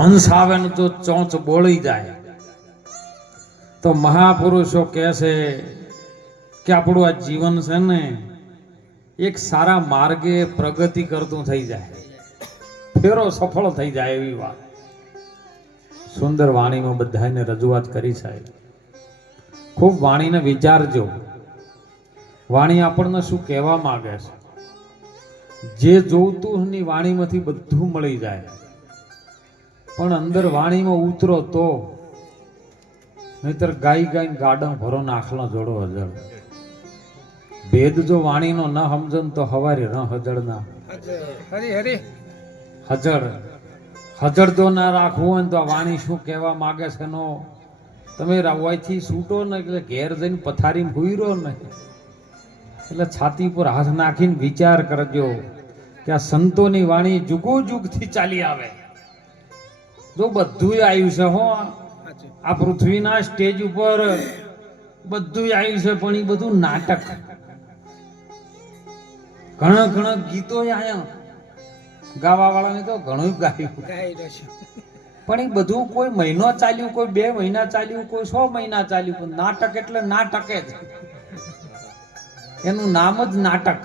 હંસ આવે ને તો ચોંચ બોળી જાય. તો મહાપુરુષો કહે છે કે આપણું આ જીવન છે ને એક સારા માર્ગે પ્રગતિ કરતું થઈ જાય, ફેરો સફળ થઈ જાય એવી વાત સુંદર વાણીમાં બધાને રજૂઆત કરી સાહેબ. ખૂબ વાણીને વિચારજો. વાણી આપણને શું કહેવા માંગે છે? જે જોતું ની વાણીમાંથી બધું મળી જાય, પણ અંદર વાણીમાં ઉતરો તો, નહીતર ગાઈ ગાઈને ગાડા ભરો નાખલો જોડો હજળ. ભેદ જો વાણીનો ન સમજન તો હવારે ન હજળના હજળ હજળ તો ના રાખવું હોય ને તો આ વાણી શું કહેવા માંગે છે નો તમે રાવવાથી છૂટો ને એટલે ઘેર જઈને પથારીમાં હુઈરો ને એટલે છાતી પર હાથ નાખીને વિચાર કરજો કે આ સંતોની વાણી જુગો જુગથી ચાલી આવે. જો બધું આવ્યું છે હો આ પૃથ્વીના સ્ટેજ ઉપર બધું આવ્યું છે, પણ એ બધું નાટક. ઘણા ઘણા ગીતો આયા ગાવા વાળાને તો ઘણું ગાયું, પણ એ બધું કોઈ મહિનો ચાલ્યું, કોઈ 2 મહિના ચાલ્યું, કોઈ 100 મહિના ચાલ્યું, પણ નાટક એટલે નાટક જ, એનું નામ જ નાટક.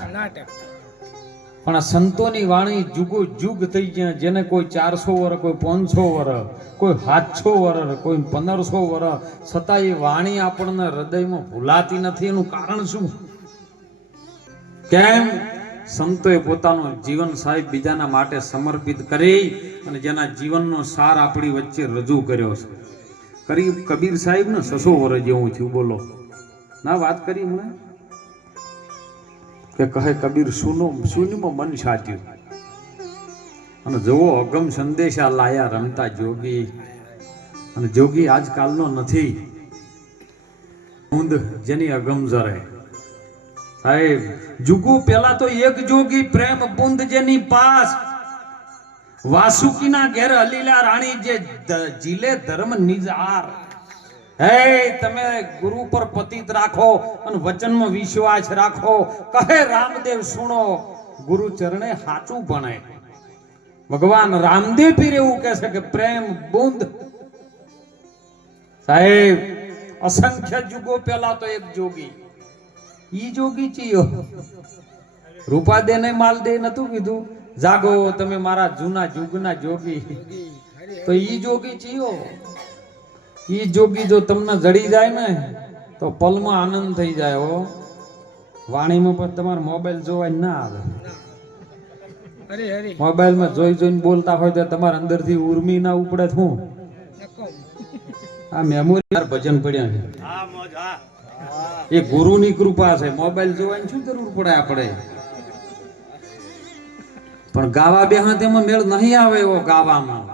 પણ આ સંતોની વાણી જુગો જુગ થઈ ગયા, જેને કોઈ 400 વર્ષ, કોઈ 500 વર્ષ, કોઈ 700 વર્ષ, કોઈ 1500 વર્ષ, છતાં એ વાણી આપણને હૃદયમાં ભૂલાતી નથી. એનું કારણ શું? કેમ? સંતોએ પોતાનું જીવન સાહેબ બીજાના માટે સમર્પિત કરી અને જેના જીવનનો સાર આપણી વચ્ચે રજૂ કર્યો છે. કરીબ કબીર સાહેબ ને 600 વર્ષ જેવું થયું. બોલો ના વાત કરી હમણાં કે કહે કબીર શૂન્યમાં મન સાચ્યું અને જુઓ અગમ સંદેશા લાયા રમતા જોગી. અને જોગી આજકાલનો નથી, ઊંધ જેની અગમ જરે સાહેબ. જુગો પેલા તો એક જોગી પ્રેમ બુંદ જેની પાસ, વાસુકીના ઘેર હલીલા રાણી જે જીલે ધર્મ નિજાર. હે તમે ગુરુ પર પતિત રાખો અને વચનમાં વિશ્વાસ રાખો. કહે રામદેવ સુણો ગુરુ ચરણે હાચું ભણે. ભગવાન રામદેવ પીર એવું કહે છે કે પ્રેમ બુંદ સાહેબ. અસંખ્ય જુગો પેલા તો એક જોગી, ઈ જોગી ચિયો રૂપા દે ને માલ દે નતું કીધું જાગો તમે મારા જૂના જુગના જોગી. તો ઈ જોગી ચિયો. ઈ જોગી જો તમને જડી જાય ને તો પલમાં આનંદ થઈ જાય. હો વાણીમાં પણ તમારે મોબાઈલ જોવાય ના આવે. મોબાઈલમાં જોઈ જોઈને બોલતા હોય તો તમારા અંદરથી ઉર્મી ના ઉપડે. શું આ મેમોરી ભજન પડ્યા છે, એ ગુરુની કૃપા છે. મોબાઈલ જોવાની શું જરૂર પડે આપણે? પણ ગાવા બેહા તેમાં મેળ નહીં આવે એવો ગાવામાં,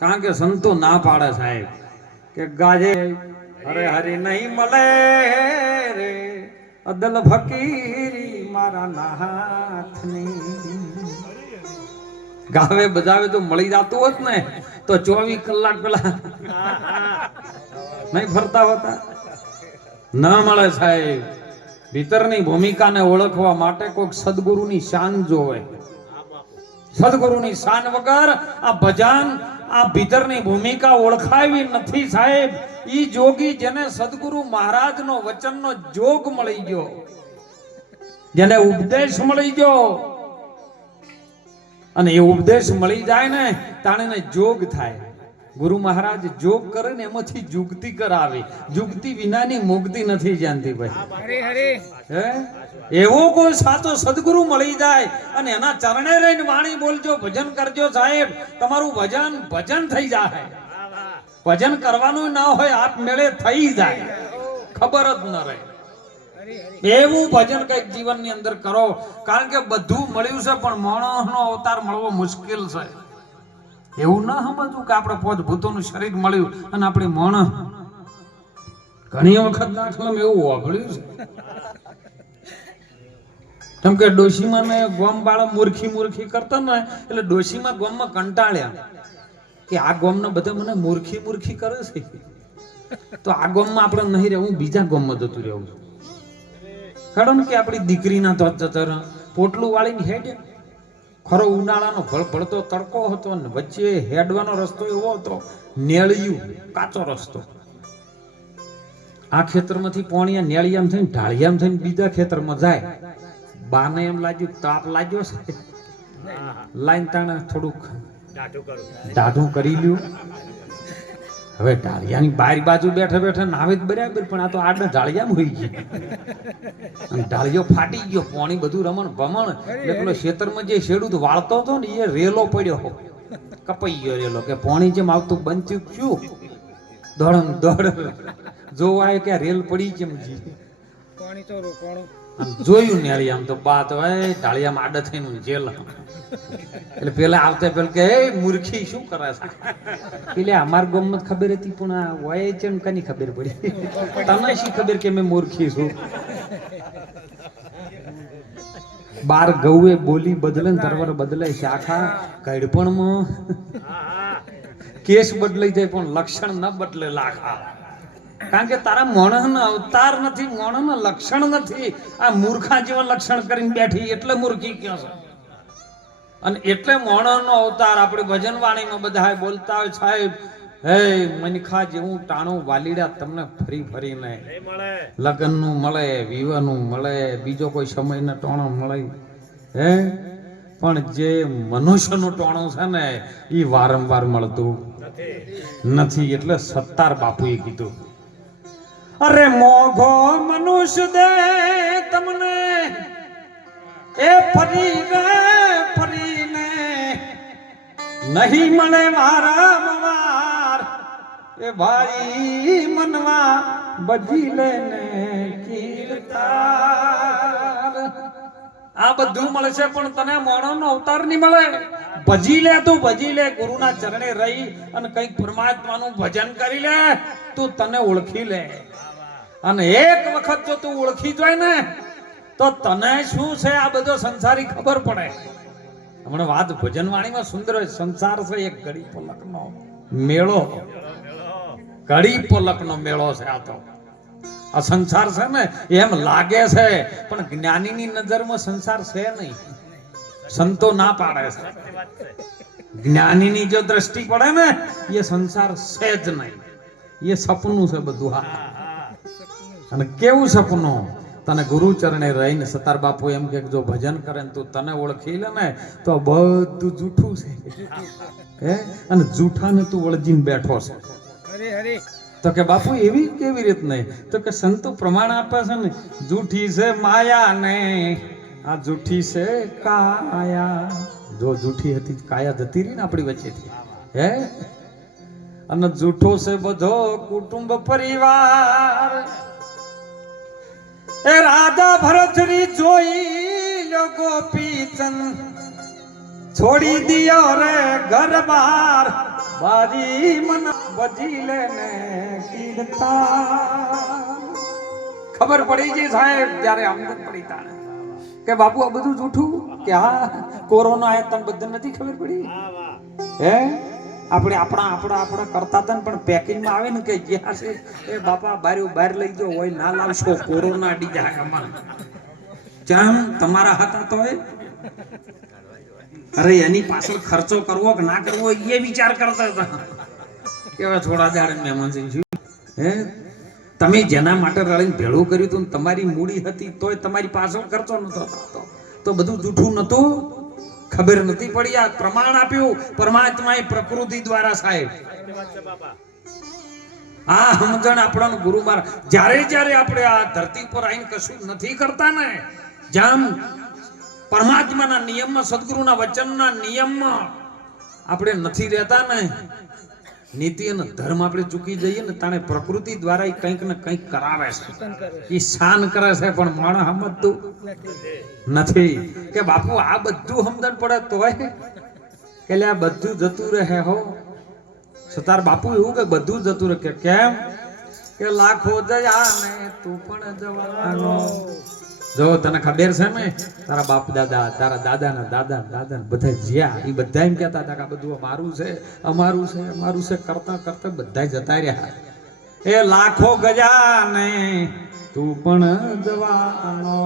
કારણ કે સંતો ના પાડે સાહેબ કે ગાજે હરે હરી નહીં મળે રે અદલ ફકીરી મારા નાથની. ગાવે બજાવે તો મળી જતું હોત ને તો 24 કલાક પેલા નહીં ફરતા હોતા. ન મળે સાહેબ. ભીતરની ભૂમિકાને ઓળખવા માટે કોઈક સદગુરુની શાન જોવે. સદગુરુની શાન વગર આ ભજન, આ ભીતરની ભૂમિકા ઓળખાવી નથી સાહેબ. ઈ જોગી જેને સદગુરુ મહારાજનો વચનનો જોગ મળી ગયો, જેને ઉપદેશ મળી ગયો, અને એ ઉપદેશ મળી જાય ને તાણે જોગ થાય. ગુરુ મહારાજ જોગ કરે ને એમાંથી જુગતિ કરાવે. જુગતિ વિનાની મુક્તિ નથી જાણતી ભાઈ. એવો કોઈ સાચો સદગુરુ મળી જાય અને એના ચરણે રહીને વાણી બોલજો, ભજન કરજો સાહેબ, તમારું ભજન ભજન થઈ જાય. ભજન કરવાનું ના હોય, આપમેળે થઈ જાય, ખબર જ ન રહે. એવું ભજન કઈક જીવનની અંદર કરો, કારણ કે બધું મળ્યું છે પણ માણસનો અવતાર મળવો મુશ્કેલ છે. એવું ના સમજવું કે આપણે પોત ભૂતોનું શરીર મળ્યું અને આપણે માણસ. ઘણી વખત દાખલામાં એવું વાપર્યું છે, કેમ કે ડોશીમાં ને ગોમ બાળા મૂર્ખી કરતા ને એટલે ડોશીમાં ગોમમાં કંટાળ્યા કે આ ગોમના બધા મને મૂર્ખી કરે છે, તો આ ગોમમાં આપણે નહીં રહેવું, બીજા ગોમમાં જતું રહેવું. કારણ કે આપણી દીકરીના તો પોટલું વાળીને હેડે ખરો ઉનાળાનો ભળભળતો તડકો હતો ને વચ્ચે હેડવાનો રસ્તો એવો હતો નેળિયું કાચો રસ્તો. આ ખેતરમાંથી પોણિયા નેળિયામ થઈને ઢાળિયામ થઈને બીજા ખેતરમાં જાય. બાને એમ લાગ્યું તાપ લાગ્યો છે, લાઈન તાણે થોડુંક ટાઢું કરી લ્યું. હવે ઢાળિયાની બારી બાજુ બેઠા બેઠા નાવે જ બરાબર, પણ આ તો આડા ઢાળિયામાં હોઈ ગઈ અને ઢાળિયો ફાટી ગયો. પોણી બધું રમણ ભમણ એટલે પેલો ખેતરમાં જે શેડું વાળતો હતો ને એ રેલો પડ્યો, કપાઈ ગયો રેલો. કે પોણી જેમ આવતું બંધ થયું, દોડમ દોડ જોવાય કે રેલ પડી કેમ જી જોયું ને આમ તો બા તો ઢાળિયામાં આડા થઈને જેલ. એટલે પેલા આવતા પેલા કે મૂર્ખી શું કરે છે? એટલે અમાર ગમત ખબર હતી, પણ આ હોય છે એમ કની ખબર પડી? તમને શી ખબર કે મેં મૂર્ખી છું? બાર ગૌએ બોલી બદલે ને તરવર બદલાય છે. આખા કડપણમાં કેસ બદલાઈ જાય પણ લક્ષણ ન બદલે લાખા. કારણ કે તારા મોણનો અવતાર નથી, મોણનો લક્ષણ નથી. આ મૂર્ખા જેવા લક્ષણ કરીને બેઠી એટલે મૂર્ખી ક્યાં છે? અને એટલે મોણનો અવતાર. આપણે ભજન વાણીમાં બધા બોલતા હોય, સાહેબ હે મનખા જેવું ટાણું વાલીડા તમને ફરી ફરીને લગ્નનું મળે, વિવાહનું મળે, બીજો કોઈ સમયનો ટોણો મળે, હે પણ જે મનુષ્યનું ટોણું છે ને એ વારંવાર મળતું નથી. એટલે સત્તાર બાપુએ કીધું, અરે મોઘો મનુષ્ય દે તમને એ ફરીને નહીં મળે વારંવાર. એ ભાઈ મનવા બજી લેને કીર્તાર. આ બધું મળે છે પણ તને મોણોનો અવતાર નહીં મળે. ભજી લે, તું ભજી લે, ગુરુના ચરણે રહી અને કંઈક પરમાત્માનું ભજન કરી લે, તું તને ઓળખી લે. અને એક વખત જો તું ઓળખી જોય ને તો તને શું છે આ બધો સંસારી ખબર પડે. હમણાં વાત ભજન વાણીમાં સુંદર હોય. સંસાર છે એક ઘડી પલકનો મેળો, ઘડી પલકનો મેળો છે. આ તો આ સંસાર છે ને એમ લાગે છે, પણ જ્ઞાનીની નજરમાં સંસાર છે નહીં. સંતો ના પાડે છે. જ્ઞાનીની જો દ્રષ્ટિ પડે ને એ સંસાર છે જ નહીં, એ સપનું છે બધું. હા, અને કેવું સપનું? તને ગુરુ ચરણે રહીને સતાર બાપુ એમ કે જો ભજન કરે ને તું તને ઓળખી લે ને તો બધું જૂઠું છે, હે અને જૂઠાને તું વળજીને બેઠો છે. તો કે બાપુ એવી કેવી રીત નહીં? તો કે સંતો પ્રમાણ આપે છે ને, જૂઠી છે માયા ને આ જૂઠી છે કાયા. જો જૂઠી હતી કાયા જતી રહી ને આપણી વચ્ચેથી, હે અને જૂઠો છે બધો કુટુંબ પરિવાર. એ રાજા ભરતરી જોઈ લો ગોપીચંદ છોડી દિયો રે ઘર બાર. બારી મન બજી લેને કીર્તાર. ખબર પડી ગઈ સાહેબ જ્યારે આમદન પડી તાણે કે બાપુ આ બધું જૂઠું. કે હા કોરોના આયા તને બધું નથી ખબર પડી? હે આપણે આપણા કરતા હતા પણ પેકિંગમાં આવે ને કે જ્યાં છે એ બાપા બહાર લઈ જાઓ, હોય ના લાવશો કોરોના અડી જાય. કેમ તમારા હતા તો અરે એની પાછળ ખર્ચો કરવો કે ના કરવો એ વિચાર કરતા હતા કે હવે થોડા દાડે મહેમાન છે. હે તમે જેના માટે રળીને ભેળું કર્યું હતું તમારી મૂડી હતી તોય તમારી પાછળ ખર્ચો નતો થતો તો બધું જૂઠું નતું? ખબર નથી પડી? આ પ્રમાણ આપ્યું પરમાત્માએ પ્રકૃતિ દ્વારા સાહેબ. આ સમજણ આપણને ગુરુ મહારાજ જ્યારે આપણે આ ધરતી પર આવીને કશું નથી કરતા ને, જેમ પરમાત્માના નિયમમાં, સદગુરુના વચનના નિયમમાં આપણે નથી રહેતા ને, નીતિ અને ધર્મ આપણે ચૂકી જઈએ ને તાણે પ્રકૃતિ દ્વારા એ કંઈક ને કંઈક કરાવે છે, એ શાન કરે છે. પણ માણસ સમજતું નથી કે બાપુ આ બધું સમજણ પડે તોય કે આ બધું જતું રહે. હો સતાર બાપુ એવું કે બધું જતું રહે. કે કેમ? કે લાખો જયા ને તું પણ જવાનો. જો તને ખબર છે ને તારા બાપ દાદા, તારા દાદાના દાદા બધા જ્યાં એ બધા એમ કહેતા હતા કે આ બધું અમારું છે કરતા કરતા બધા જતા રહ્યા. એ લાખો ગજા ને તું પણ જવાનો.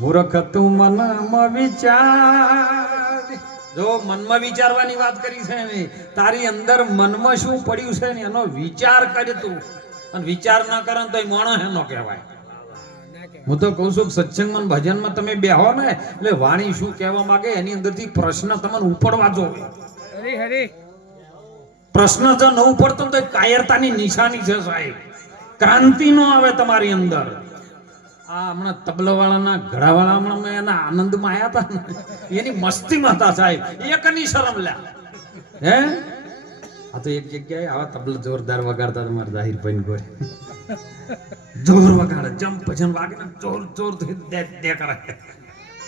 મૂર્ખ તું મનમાં વિચાર. જો મનમાં વિચારવાની વાત કરી છે ને, તારી અંદર મનમાં શું પડ્યું છે ને એનો વિચાર કરે તું, અને વિચાર ના કરે તો માણસ એનો કહેવાય. હું તો કઉ છું સત્સંગમાં ભજનમાં તમે બેહો ને એટલે વાણી શું કહેવા માંગે એની અંદરથી પ્રશ્ન તમને ઉપડવા જોવે. પ્રશ્ન જો ન ઉપડતો તો કાયરતાની નિશાની છે સાહેબ. ક્રાંતિ નો આવે તમારી અંદર. આ હમણાં તબલાવાળાના ઘડાવાળા હમણાં એના આનંદમાં આવ્યા હતા ને, એની મસ્તીમાં હતા સાહેબ. એકની શરમ લ્યા હે. આ તો એક જગ્યાએ આવા તબલા જોરદાર વગાડતા તમારા જાહીરભાઈ કોઈ જોર વગાડે, જમ ભજન વાગે ને જોર જોર દે કરે.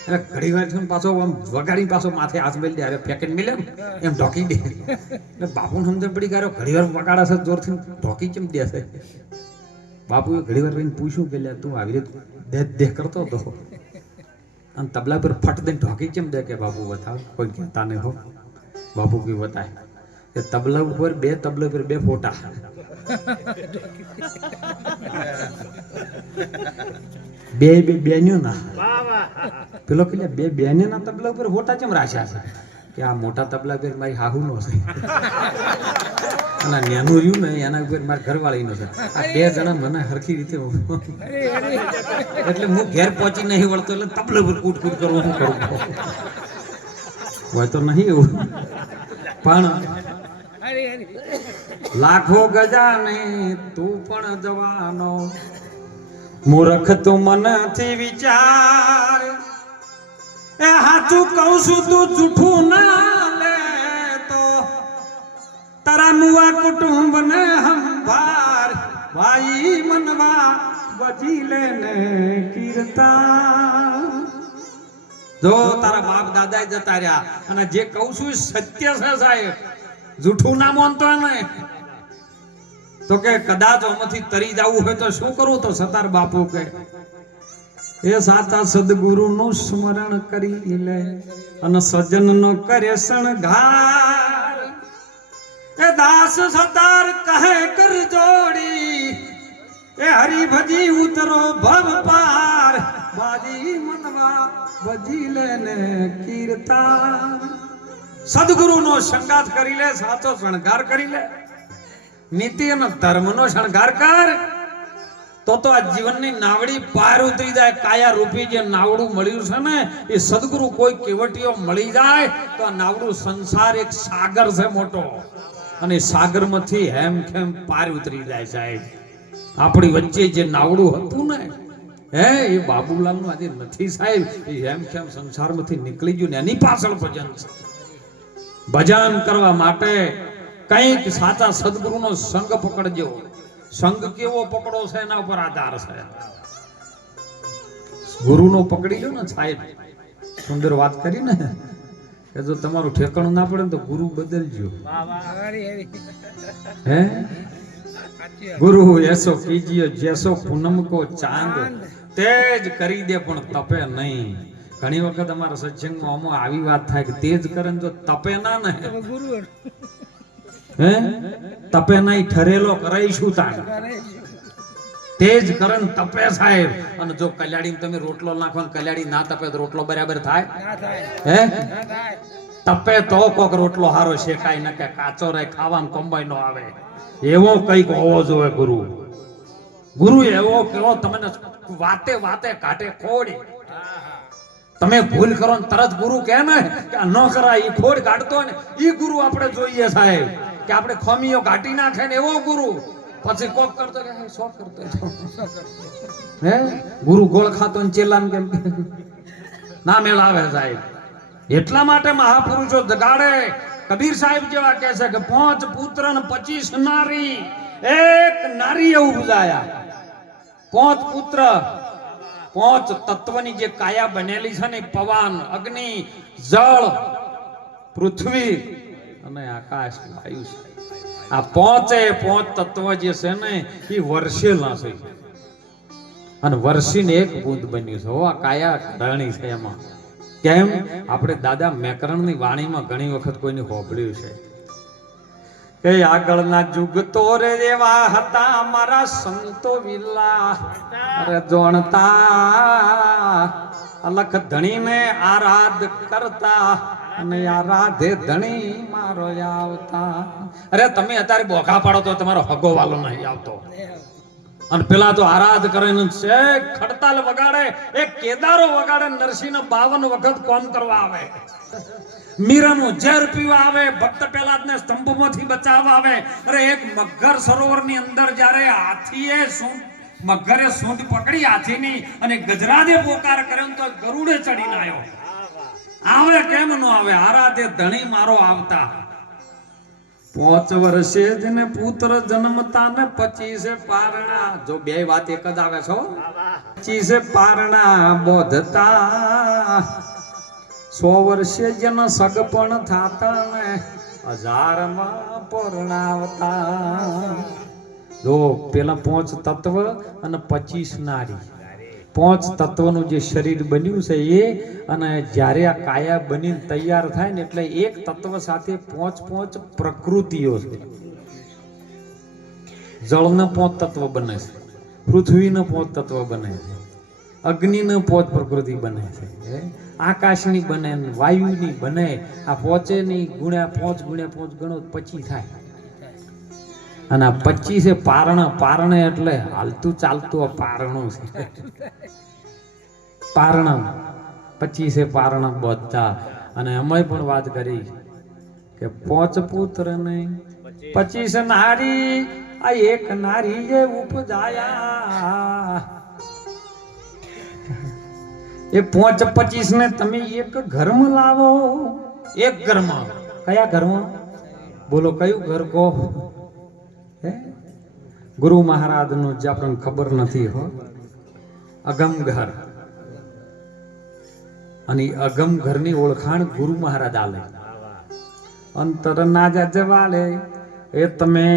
એટલે ઘડી વાર છે પાછો આમ વગાડી પાછો માથે હાથ મેલી દે, ફેંકીને મિલે ને એમ ઢોકી દે. એટલે બાપુને સમજણ પડી ગયો ઘડી વાર વગાડે છે જોરથી, ઢોકી કેમ દે છે. બાપુએ ઘડી વાર રહીને પૂછ્યું કે તું આવી રીતે દેહ કરતો હતો અને તબલા પર ફટ દઈને ઢોકી કેમ દે? કે બાપુ બતાવ, કોઈ કહેતા નહીં હો. બાપુ કયું બતાય કે તબલા ઉપર બે ફોટા, બે બેન્યો ના. પેલો કે બે બેન્યો ના તબલા ઉપર ફોટા કેમ રાખ્યા છે? કે આ મોટા તબલા પર મારી હાહુ નો છે અને નાનું રહ્યું ને એના ઉપર મારી ઘરવાળી નો છે. આ બે જણા મને હરખી રીતે એટલે હું ઘેર પહોંચી નહીં વળતો એટલે તબલા પર કૂટ કરવું હું કરું હોય તો નહીં એવું. પણ લાખો ગજાને તું પણ જવાનો, મૂર્ખ તું મનથી વિચાર. એ હાચું કહું છું તું જૂઠું ના લે તો તારા મુવા કુટુંબ ને સંભાર. ભાઈ મનવા બજી લેને કીર્તા. જો તારા બાપ દાદા જતા રહ્યા અને જે કહું છું સત્ય છે સાહેબ, જૂઠું ના માનતો ને. તો કે કદાચ આમાંથી તરી જવું હોય તો શું કરવું? તો સતાર બાપુ કે એ સાચા સદગુરુ નું સ્મરણ કરી લે અને સજન નો કરે શણગાર. એ દાસ સતાર કહે કર જોડી, એ હરી ભજી ઉતરો ભવ પાર. બાજી મનવા ભજી લેને કીર્તા. સદગુરુ નો સંગાત કરી લે, સાચો શણગાર કરી લે, નીતિ અને ધર્મ નો શણગાર કર. તો આ જીવનની નાવડી પાર ઉતરી જાય. કાયા રૂપી જે નાવડું મળ્યું છે ને એ સદગુરુ કોઈ કેવટીઓ મળી જાય તો આ નાવડું સંસાર એક સાગર છે મોટો, અને સાગર માંથી હેમખેમ પાર ઉતરી જાય સાહેબ. આપણી વચ્ચે જે નાવડું હતું ને એ બાબુલાલ નું આજે નથી સાહેબ. એ હેમખેમ સંસારમાંથી નીકળી ગયું ને એની પાછળ ભજન છે. ભજન કરવા માટે કઈક સાચા સદગુરુનો સંગ પકડજો. સંગ કેવો પકડો છે એના ઉપર આધાર છે. ગુરુનો પકડી લો ને સાહેબ. સુંદર વાત કરી ને કે જો તમારું ઠેકાણું ના પડે તો ગુરુ બદલજો. હે ગુરુ એસો કીજીએ જૈસો પૂનમ કો ચાંદ, તેજ કરી દે પણ તપે નહીં. ઘણી વખત અમારા સત્સંગમાં અમો આવી વાત થાય કે તેજ કરે જો તપે ના ને હે તપે નહીં ઠરેલો કરાઈશું તાણ. તેજ કરન તપે સાહેબ. અને જો કલ્યાડી તમે રોટલો નાખો ને કલ્યાડી ના તપે તો રોટલો બરાબર થાય? હે તપે તો કોક રોટલો હારો શેકાય ન કે કાચો રહે, ખાવામાં કોમ્બાઈ નો આવે. એવો કઈક હોવો જોઈએ ગુરુ. ગુરુ એવો કેવો તમને વાતે વાતે કાઢે ખોડી. તમે ભૂલ કરો ને તરત ગુરુ કહે ને કે ન કરાય, ઈ ખોડ કાઢતો ને ઈ ગુરુ આપણે જોઈએ સાહેબ. કે આપણે ખમીઓ ઘાટી નાખે ને એવો ગુરુ. પછી કોક કરતો કે શોખ કરતો હે ગુરુ ગોળ ખાતો ને ચેલાન કેમ ના મેળ આવે સાહેબ. એટલા માટે મહાપુરુષો જગાડે. કબીર સાહેબ જેવા કહે છે કે 5 પુત્ર ને 25 નારી, એક નારી ઉપજાયા. 5 પુત્ર, 5 તત્વની જે કાયા બનેલી છે ને પવન, અગ્નિ, જળ, પૃથ્વી અને આકાશ, વાયુ છે. આ 5 તત્વ જે છે ને એ વર્ષેલા છે અને વર્ષીને એક બુંદ બન્યું છે. આ કાયા ઘડાણી છે એમાં. કેમ? આપણે દાદા મેકરણની વાણીમાં ઘણી વખત કોઈની હોબળ્યું છે કે આગળના યુગ તો રે એવા હતા મારા સંતો વિલા, અરે જોણતા અલખ ધણીને આરાધ કરતા, અને આ રાધે ધણી મારો આવતા. અરે તમે અત્યારે બોખા પાડો તો તમારો હગો વાલો નહીં આવતો. અને પેલા તો આરાધ કરે ને છે ખડતાલ વગાડે, એક કેદારો વગાડે, નરસિંહ 52 વખત કોમ કરવા આવે, મીરાનું ઝેર પીવા આવે, ભક્ત પેલાદને સ્તંભમાંથી બચાવવા આવે. અરે એક મગર સરોવરની અંદર જ્યારે હાથીએ મગરે સૂંઢ પકડી હાથીની અને ગજરાદે પોકાર કર્યો તો ગરુડે ચડીને આવ્યો. આવે કેમ નો આવે? આરાધે ધણી મારો આવતા. 5 વર્ષે જને પુત્ર જન્મતા ને 25 પારણા. જો બે વાત એક જ આવે છો. 25 પારણા બોધતા, 100 વર્ષે જન સગપણ થાતા ને 1000માં પરણાવતા. જો પેલા 5 તત્વ અને 25 નારી, 5 તત્વનું જે શરીર બન્યું છે એ, અને જ્યારે આ કાયા બનીને તૈયાર થાય ને એટલે એક તત્વ સાથે 5 પ્રકૃતિઓ છે. જળના 5 તત્વ બને છે, પૃથ્વીના 5 તત્વ બને છે, અગ્નિના 5 પ્રકૃતિ બને છે, આકાશની બને, વાયુની બને. આ 5 ની ગુણ્યા 5 ગણો 25 થાય. અને આ 25 પારણ એટલે હાલતું ચાલતું પારણું છે. પારણ 25 પારણ બધા. અને અમે પણ વાત કરી કે 5 પુત્ર ને 25 નારી, આ એક નારી એ ઉપજાયા. એ 5 25 ને તમે એક ઘરમાં લાવો. એક ઘરમાં, કયા ઘરમાં? બોલો કયું ઘર કહો? ગુરુ મહારાજ નું જે આપણને ખબર નથી હો, અગમ ઘર. અને અગમ ઘરની ઓળખાણ ગુરુ મહારાજ આલે. અંતર ના જવાલે એ તમે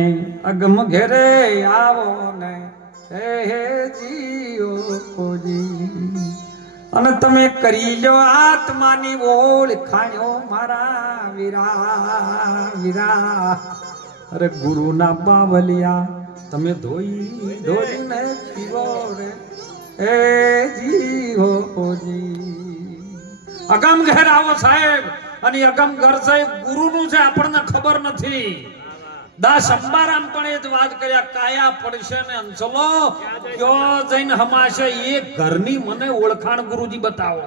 અગમ ઘેરે આવો ને હે જીઓજી, અને તમે કરી લો આત્માની ઓળખાણ્યો મારા વીરા વીરા. અરે ગુરુ ના બાવલિયા તમે ધોઈને પીવો રે એ જીઓજી. અગમ ઘેર આવો સાહેબ. અને અગમ ઘર સાહેબ ગુરુનું છે, આપણને ખબર નથી. દાસ અંબારામ પણ એ જ વાત કર્યા, કાયા પડશે ને અંચલો કયો જઈને હમાશે એ ઘરની મને ઓળખાણ ગુરુજી બતાવો.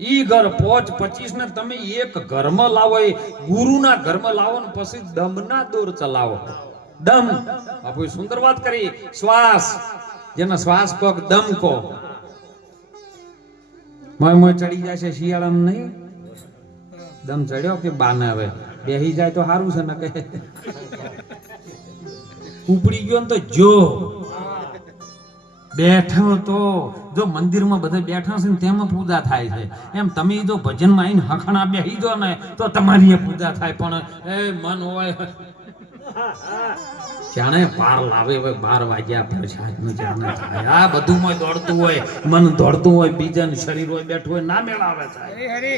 ઈ ઘર 5 25 ને તમે એક ઘરમાં લાવો, એ ગુરુના ઘરમાં લાવો ને પછી દમના દોર ચલાવો. દમ બાપુ સુંદર વાત કરી. શ્વાસ, જેના શ્વાસ કો દમ કો મોય ચડી જાય છે શિયાળામાં નહીં. દમ ચડ્યો કે બાને હવે બેહી જાય તો સારું છે ને, કે ઉપડી ગયો ને તો જો બેઠો તો જો મંદિરમાં બધા બેઠા છે ને તેમાં પૂજા થાય છે. એમ તમે જો ભજનમાં આવીને હખણા બેહી જો ને તો તમારી પૂજા થાય. પણ એ મન હોય જાણે પાર લાવે હોય 12 વાગ્યા પછી જાણે થાય. આ બધું દોડતું હોય, મન દોડતું હોય, બીજાનું શરીર હોય બેઠું હોય, ના મેળાવે થાય.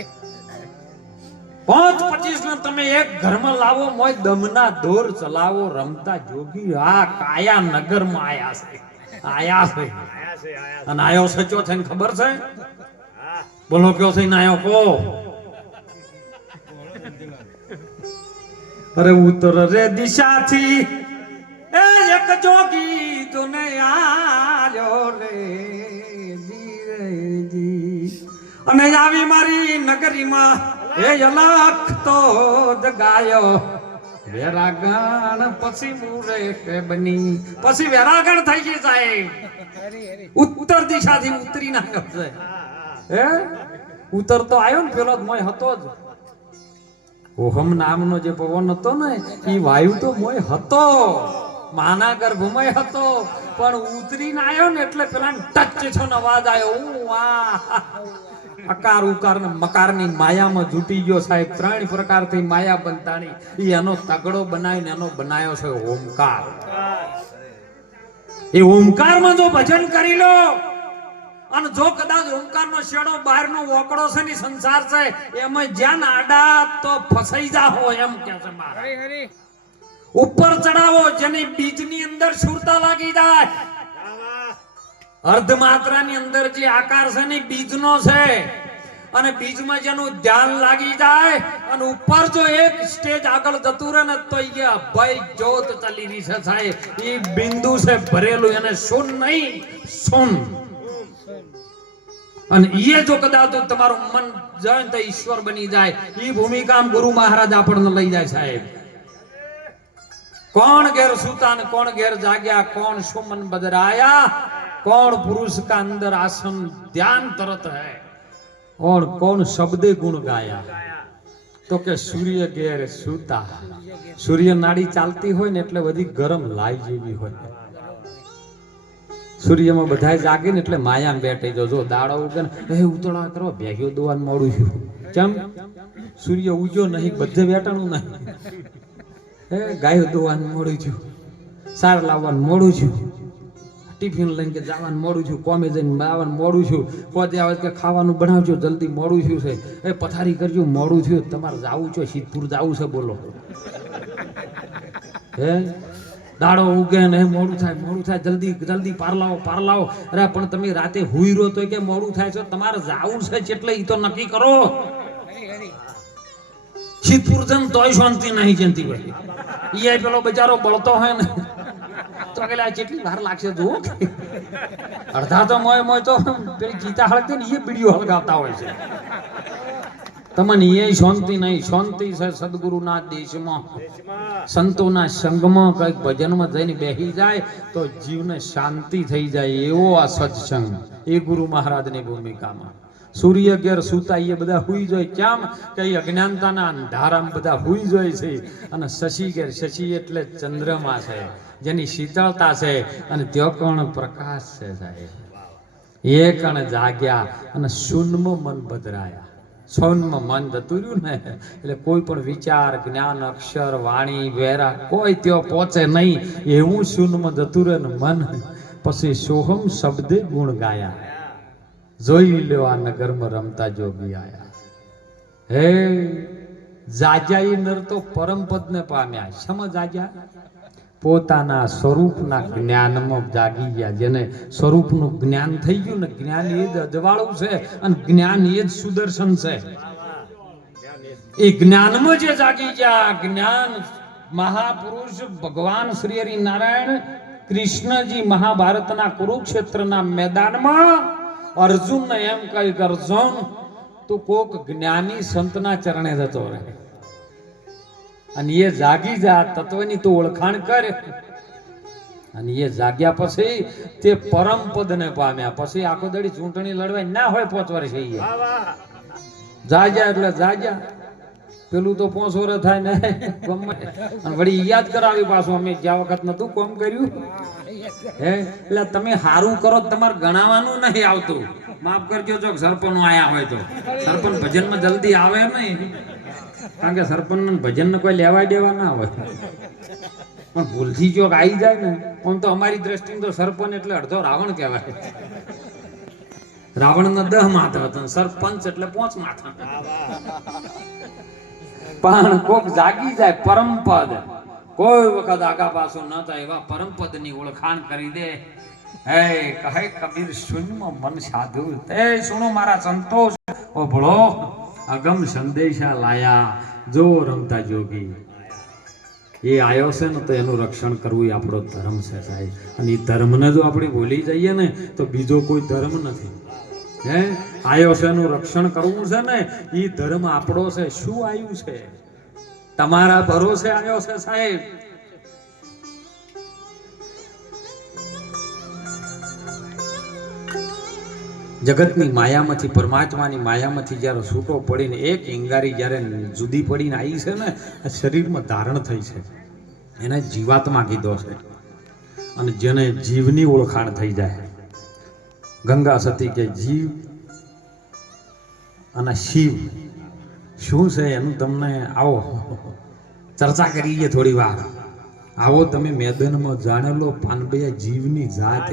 5 25 ને તમે એક ઘરમાં લાવો, મોય દમના દોર ચલાવો, રમતા જોગી. આ કાયા નગરમાં આયા છે. અને આયો સચો છે ને ખબર છે? બોલો કયો છે ને આયો કો? અરે ઉત્તર રે દિશાથી એ એક જોગી તુને આલ્યો રે જી. અને આવી મારી નગરીમાં એ અલખ તો જગાયો. વેરાગણ પછી મુરે કે બની, પછી વેરાગણ થઈ ગઈ સાહેબ. ઉત્તર દિશાથી ઉતરી નાખ્યો છે. હે ઉત્તર તો આવ્યો ને પેલો મોય હતો જ. ઓહમ નામનો જે પવન હતો ને એ વાયુ તો મોય હતો, માના ગર્ભમય હતો. પણ ઉતરીને આવ્યો ને એટલે પેલા ટચ છો ને અવાજ આવ્યો. અકાર ઉકાર ને મકાર ની માયામાં જૂટી ગયો સાહેબ. 3 પ્રકારથી માયા બનતાની એનો તગડો બનાવીને એનો બનાવ્યો છે ઓમકાર. એ ઓમકારમાં જો ભજન કરી લો, અને જો કદાચ ઓમકારનો શેડો બહારનો વોકડો છે ને સંસાર છે એમાં જ્યાં આડા તો ફસાઈ જાઓ એમ કે છે મારે. ઉપર ચડાવો જેની બીજની અંદર સુરતા લાગી જાય. અર્ધમાત્રાની અંદર જે આકાર છે ને બીજનો છે, અને બીજમાં જેનું ધ્યાન લાગી જાય અને ઉપર જો એક સ્ટેજ આગળ જતું રહે ને તો એ ભાઈ જોત ચાલી રહી છે સાહેબ, એ બિંદુ છે ભરેલું, એને સુન નહીં સુન. અને એ જો કદાચ તમારું મન જાય તો ઈશ્વર બની જાય. એ ભૂમિકા ગુરુ મહારાજ આપણને લઈ જાય સાહેબ. कौन घेर सुता ने कौन घेर जाग्या, कौन सुमन बदराया, कौन पुरुष का अंदर आसन ध्यान तरत है, और कौन शब्दे गुण गाया. तो के सूर्य घेर सुता. सूर्य नाड़ी चालती હોય ને એટલે બધી ગરમ લાઈ જેવી હોય. સૂર્યમાં બધાય જાગે ને એટલે માયામાં બેઠી જો દાડો ઉગે ને એ ઉતળા કરો ભેગ્યો દોવાન મોડું છું. કેમ? સૂર્ય ઉગ્યો નહીં, બધે બેટાણું નહીં. ગાયો દોવાનું મોડું છું, સાર લાવવાનું મોડું છું, ટિફિન લઈને જવાનું મોડું છું, કોમે જઈને આવવાનું મોડું છું, પોતે આવે કે ખાવાનું બનાવજો જલ્દી મોડું છું છે, એ પથારી કરજો મોડું છું, તમારે જાવું છે સિદ્ધપુર જાવું છે બોલો. હે દાડો ઉગે ને મોડું થાય જલ્દી જલ્દી પાર લાવો. અરે પણ તમે રાતે હુઈ રહો તો કે મોડું થાય છે, તમારે જાવું છે એટલે એ તો નક્કી કરો. સિદ્ધપુર જન તોય શાંતિ નહીં જનતી ભાઈ. એ પેલો બચારો બળતો હોય ને તો કે કેટલી વાર લાગશે જો. અડધા તો મોય તો પેલી ગીતા હળગતી ને એ બીડીઓ હળગાવતા હોય છે. તમને એ શાંતિ નહીં. શાંતિ છે સદગુરુના દેશમાં, સંતોના સંગમાં કઈક ભજનમાં જઈને બેસી જાય તો જીવને શાંતિ થઈ જાય. એવો આ સત્સંગ એ ગુરુ મહારાજની ભૂમિકામાં. સૂર્ય ઘેર સુતા એ બધા હુઈ જોઈ. કેમ કે અજ્ઞાનતાના અંધારામાં બધા હુઈ જોઈ છે. અને શશી ઘેર, શશી એટલે ચંદ્રમા છે, જેની શીતળતા છે, અને ત્યો કણ પ્રકાશ છે સાહેબ. એ કણ જાગ્યા અને શૂન્યમાં મન બદરાયા. શૂન્યમાં મન જતું રહ્યું ને એટલે કોઈ પણ વિચાર, જ્ઞાન, અક્ષર, વાણી, વેરા કોઈ ત્યો પહોંચે નહીં. એવું શૂન્યમાં જતું રહે ને મન. પછી સોહમ શબ્દે ગુણ ગાયા. જોઈ લેવા નગરમાં રમતા જોગી આયા. હે જાગ્યા નર તો પરમ પદ ને પામ્યા. સમજ જાગ્યા પોતાના સ્વરૂપના જ્ઞાનમાં જાગી ગયા. જેને સ્વરૂપનું જ્ઞાન થઈ ગયું ને, જ્ઞાન એ જ અજવાળું છે અને જ્ઞાન એ જ સુદર્શન છે. એ જ્ઞાનમાં જે જાગી ગયા, જ્ઞાન મહાપુરુષ ભગવાન શ્રી હરિ નારાયણ કૃષ્ણજી મહાભારતના કુરુક્ષેત્રના મેદાનમાં અર્જુન ને એમ કઈ અર્જુન તું કોક જ્ઞાની સંતના ચરણે જતો રહે અને એ જાગી જા, તત્વની તું ઓળખાણ કર. અને એ જાગ્યા પછી તે પરમ પદ ને પામ્યા. પછી આખો દડી ચૂંટણી લડવાય ના હોય 5 વર્ષ જાગ્યા એટલે જાગ્યા. પેલું તો 5 વર્ષ થાય ને અને વળી યાદ કરાવી પાછું અમે જ્યાં વખત નતું કોમ કર્યું. હે એટલે તમે હારું કરો તમારે ગણાવાનું નહીં આવતું. માફ કરજો જો સરપંચ આયા હોય તો. સરપંચ ભજનમાં જલ્દી આવે નહીં, કારણ કે સરપંચ ભજન ને કોઈ લેવા દેવા ના હોય. પણ ભૂલથી જો આવી જાય ને, આમ તો અમારી દ્રષ્ટિમાં તો સરપંચ એટલે અડધો રાવણ કહેવાય. રાવણ ના 10 માથા હતા, સરપંચ એટલે 5 માથા. પણ કોક જાગી જાય પરમપદ, કોઈ વખત આગા પાછું ન થાય એવા પરમપદ ની ઓળખાણ કરી દે. હે કહે કબીર શૂન્યમાં મન સાધુ તે સુનો મારા સંતોષ ઓભળો અગમ સંદેશા લાયા. જો રમતા જોગી એ આયો છે ને તો એનું રક્ષણ કરવું એ આપણો ધર્મ છે સાહેબ. અને એ ધર્મને જો આપણે ભૂલી જઈએ ને તો બીજો કોઈ ધર્મ નથી. હે આયો છે એનું રક્ષણ કરવું છે ને એ ધર્મ આપણો છે. શું આવ્યું છે? તમારા ભરોસે આવ્યો છે સાહેબ. જગતની માયામાંથી, પરમાત્માની માયામાંથી જ્યારે છૂટો પડીને એક ઈંગારી જ્યારે જુદી પડીને આવી છે ને, આ શરીરમાં ધારણ થઈ છે, એને જીવાત્મા કીધો છે. અને જેને જીવની ઓળખાણ થઈ જાય, ગંગા સતી કે જીવ અને શિવ શું છે એનું તમને આવો ચર્ચા કરીએ થોડી વાર. આવો તમે મેદાનમાં જાણેલો પાનબૈયા જીવની જાત.